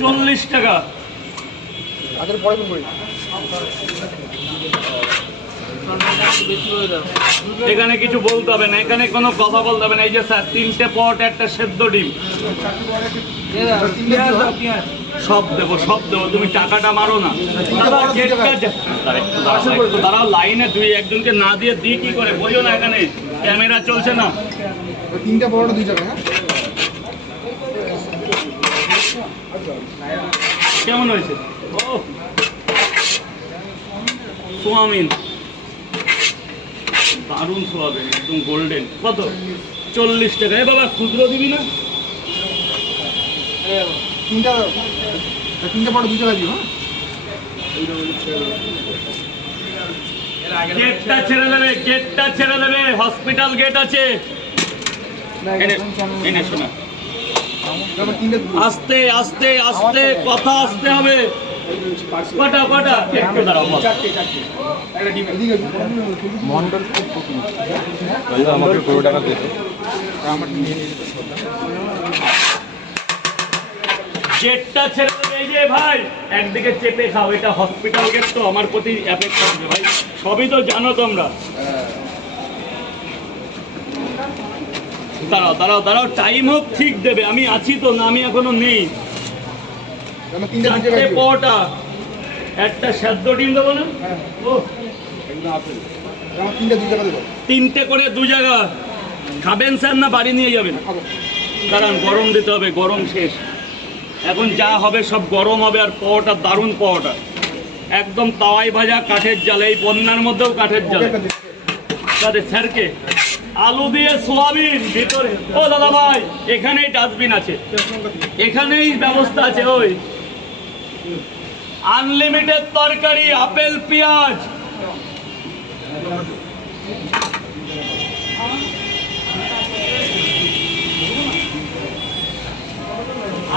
40 টাকা। এখানে কিছু বলতে হবে না, এখানে কোনো কথা বলতে হবে না। এই যে স্যার 3টে পট, একটা সেদ্ধ ডিম, সব দেবো সব দেবো, তুমি টাকাটা মারো না। দাঁড়াও লাইনে, দুই একজনকে না দিয়ে দিই কি করে, বোঝো না এখানে ক্যামেরা চলছে না। 3টে পরোটা 2 টাকা। হ্যাঁ কেমন হয়েছে? ও সোয়াবিন, দারুণ সোয়াবিন, একদম গোল্ডেন। কত? 40 টাকা। এ বাবা খুচরো দিবি না? 3টে পরোটা 2 টাকা দিও। গেটটা ছেড়ে দেবে, গেটটা ছেড়ে দেবে, হসপিটাল গেট আছে। এনে শোনা, আস্তে আস্তে আস্তে কথা আসতে হবে। কটা কটা? একটু দাঁড়াও। আমাকে 15 টাকা দিত। গেটটা ছেড়ে দেবে। এই যে ভাই একদিকে চেপে খাও, এটা হসপিটাল গেট তো আমার প্রতি এফেক্ট করবে ভাই, সবই তো জানো তোমরা। দাঁড়াও দাঁড়াও দাঁড়াও, টাইম হোক ঠিক দেবে, আমি আছি তো, না আমি এখনো নেই। 4টে পরোটা, একটা সেদ্ধ ডিম দেবো না? ও 3টে করে 2 জায়গা। খাবেন স্যার না বাড়ি নিয়ে যাবেন? কারণ গরম দিতে হবে, গরম শেষ এখন, যা হবে সব গরম হবে। আর পরোটা দারুণ পরোটা, একদম তাওয়াই ভাজা, কাঠের জালে, এই বন্যার মধ্যেও কাঠের জালে। তাদের স্যারকে আলু দিয়ে সোয়াবিন ভিতরে। ও দাদা ভাই এখানেই ডাস্টবিন আছে, এখানেই ব্যবস্থা আছে। ওই আনলিমিটেড তরকারি, আপেল পেঁয়াজ,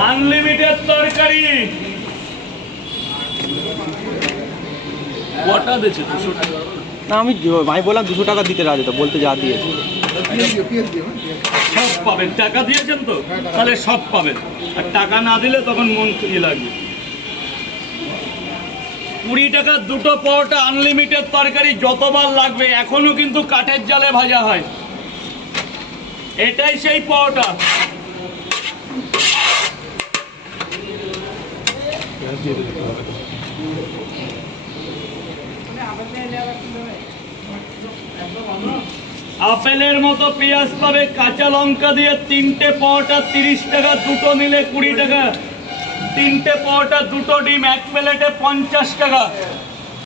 আনলিমিটেড তরকারি। কটা দিয়েছে? 200 টাকা না আমি বললাম 200 টাকা দিতে রাজি, তো বলতে যা দিয়েছে সব পাবেন। টাকা দিয়েছেন তো, তাহলে সব পাবেন। আর টাকা না দিলে তখন মন ইয়ে লাগবে। 20 টাকা 2টো পরোটা, আনলিমিটেড তরকারি, যতবার লাগবে। এখনো কিন্তু কাঠের জালে ভাজা হয়, এটাই সেই পরোটা। আপেলের মতো পেঁয়াজ পাবে, কাঁচা লঙ্কা দিয়ে। 3টে পরোটা 30 টাকা, 2টো নিলে 20 টাকা। 3টে পরোটা 2টো ডিম, 1 প্লেটে 50 টাকা।